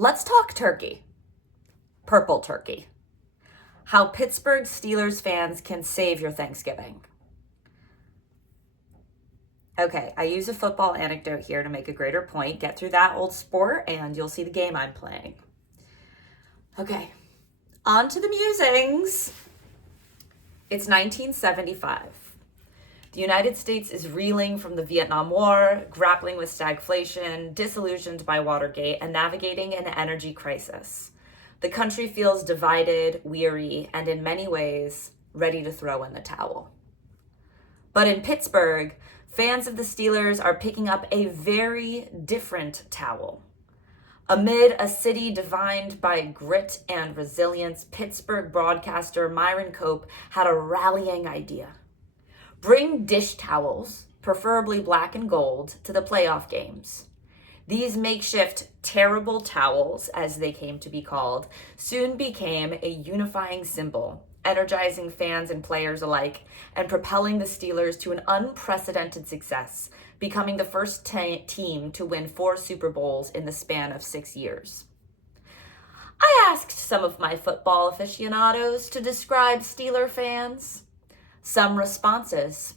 Let's talk turkey. Purple turkey. How Pittsburgh Steelers fans can save your Thanksgiving. Okay, I use a football anecdote here to make a greater point. Get through that old sport and you'll see the game I'm playing. Okay, on to the musings. It's 1975. The United States is reeling from the Vietnam War, grappling with stagflation, disillusioned by Watergate, and navigating an energy crisis. The country feels divided, weary, and in many ways, ready to throw in the towel. But in Pittsburgh, fans of the Steelers are picking up a very different towel. Amid a city defined by grit and resilience, Pittsburgh broadcaster Myron Cope had a rallying idea. Bring dish towels, preferably black and gold, to the playoff games. These makeshift terrible towels, as they came to be called, soon became a unifying symbol, energizing fans and players alike, and propelling the Steelers to an unprecedented success, becoming the first team to win 4 Super Bowls in the span of 6 years. I asked some of my football aficionados to describe Steeler fans. Some responses: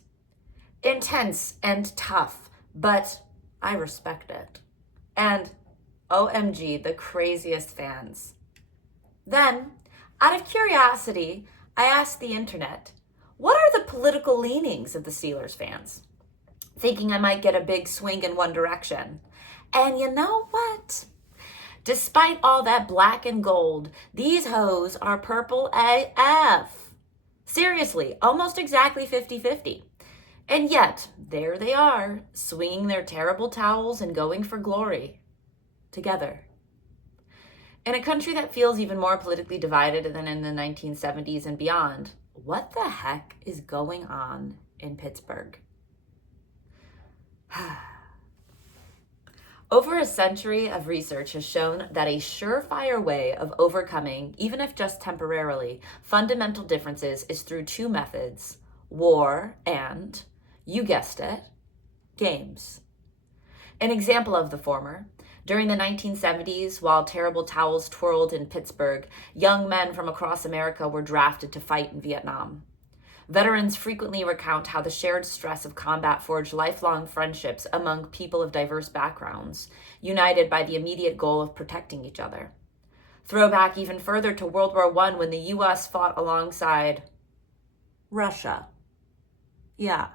intense and tough, but I respect it. And OMG, the craziest fans. Then, out of curiosity, I asked the internet, what are the political leanings of the Steelers fans? Thinking I might get a big swing in one direction. And you know what? Despite all that black and gold, these hoes are purple AF. Seriously, almost exactly 50-50. And yet, there they are, swinging their terrible towels and going for glory. Together. In a country that feels even more politically divided than in the 1970s and beyond, what the heck is going on in Pittsburgh? Over a century of research has shown that a surefire way of overcoming, even if just temporarily, fundamental differences is through 2 methods: war and, you guessed it, games. An example of the former: during the 1970s, while terrible towels twirled in Pittsburgh, young men from across America were drafted to fight in Vietnam. Veterans frequently recount how the shared stress of combat forged lifelong friendships among people of diverse backgrounds, united by the immediate goal of protecting each other. Throwback even further to World War I, when the U.S. fought alongside Russia. Yeah.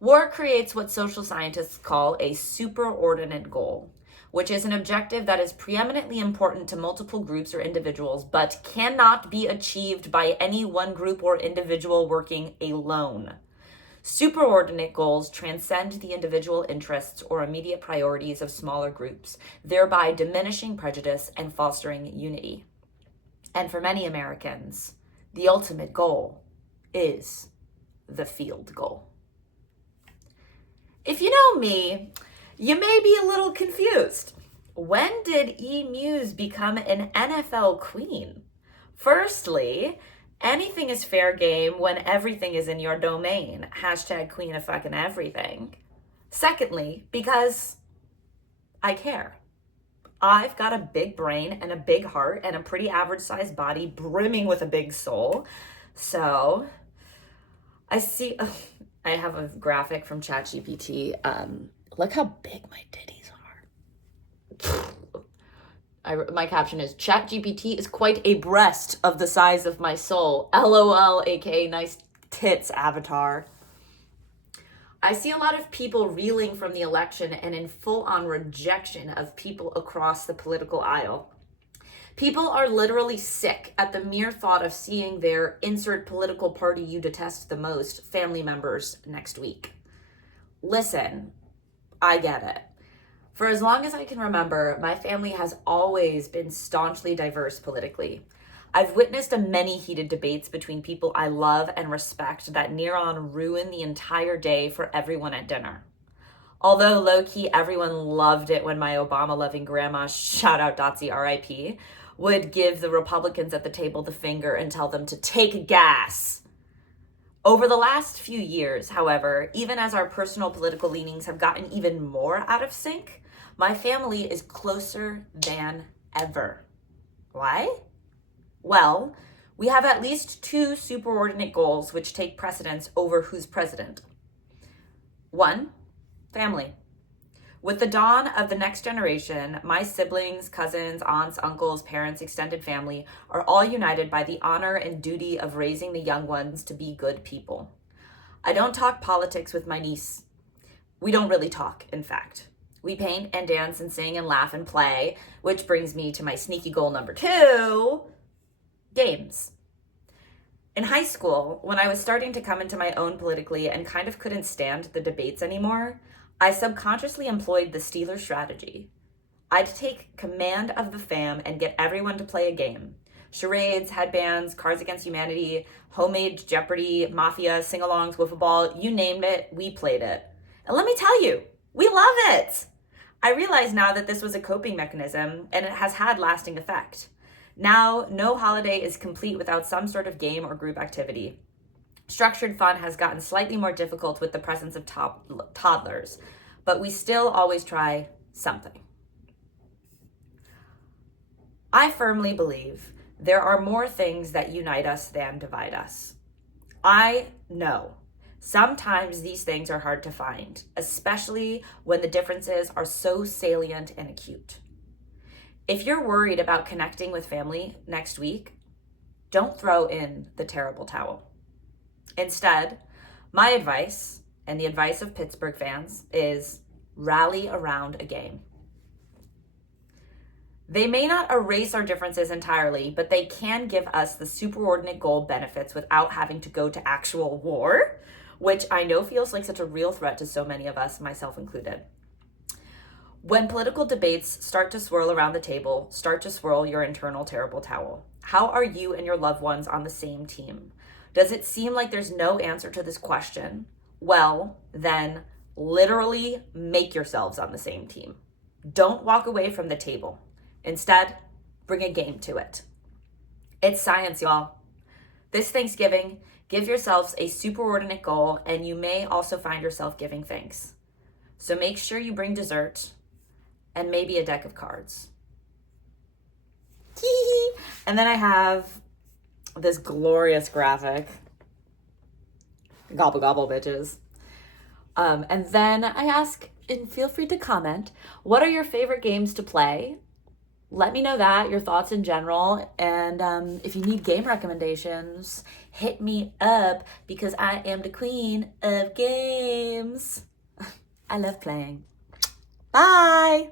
War creates what social scientists call a superordinate goal, which is an objective that is preeminently important to multiple groups or individuals, but cannot be achieved by any one group or individual working alone. Superordinate goals transcend the individual interests or immediate priorities of smaller groups, thereby diminishing prejudice and fostering unity. And for many Americans, the ultimate goal is the field goal. If you know me, you may be a little confused. When did E. Muse become an NFL queen? Firstly, anything is fair game when everything is in your domain. # queen of fucking everything. Secondly, because I care. I've got a big brain and a big heart and a pretty average sized body brimming with a big soul. So I have a graphic from ChatGPT. Look how big my titties are. My caption is, ChatGPT is quite a breast of the size of my soul. LOL, aka nice tits avatar. I see a lot of people reeling from the election and in full-on rejection of people across the political aisle. People are literally sick at the mere thought of seeing their insert political party you detest the most family members next week. Listen, I get it. For as long as I can remember, my family has always been staunchly diverse politically. I've witnessed many heated debates between people I love and respect that near on ruin the entire day for everyone at dinner. Although low-key everyone loved it when my Obama-loving grandma, shout out Dotsie RIP, would give the Republicans at the table the finger and tell them to take gas. Over the last few years, however, even as our personal political leanings have gotten even more out of sync, My family is closer than ever. Why? Well, we have at least two superordinate goals which take precedence over who's president. One, family. With the dawn of the next generation, my siblings, cousins, aunts, uncles, parents, extended family are all united by the honor and duty of raising the young ones to be good people. I don't talk politics with my niece. We don't really talk, in fact. We paint and dance and sing and laugh and play, which brings me to my sneaky goal number 2, games. In high school, when I was starting to come into my own politically and kind of couldn't stand the debates anymore, I subconsciously employed the Steelers strategy. I'd take command of the fam and get everyone to play a game. Charades, headbands, Cards Against Humanity, homemade Jeopardy, Mafia, sing-alongs, wiffle ball, you name it, we played it. And let me tell you, we love it! I realize now that this was a coping mechanism and it has had lasting effect. Now, no holiday is complete without some sort of game or group activity. Structured fun has gotten slightly more difficult with the presence of toddlers, but we still always try something. I firmly believe there are more things that unite us than divide us. I know sometimes these things are hard to find, especially when the differences are so salient and acute. If you're worried about connecting with family next week, don't throw in the terrible towel. Instead, my advice, and the advice of Pittsburgh fans, is rally around a game. They may not erase our differences entirely, but they can give us the superordinate goal benefits without having to go to actual war, which I know feels like such a real threat to so many of us, myself included. When political debates start to swirl around the table, start to swirl your internal terrible towel. How are you and your loved ones on the same team? Does it seem like there's no answer to this question? Well, then literally make yourselves on the same team. Don't walk away from the table. Instead, bring a game to it. It's science, y'all. This Thanksgiving, give yourselves a superordinate goal, and you may also find yourself giving thanks. So make sure you bring dessert and maybe a deck of cards. And then I have this glorious graphic. Gobble, gobble, bitches. And then I ask, and feel free to comment, what are your favorite games to play? Let me know that, your thoughts in general. And if you need game recommendations, hit me up because I am the queen of games. I love playing. Bye.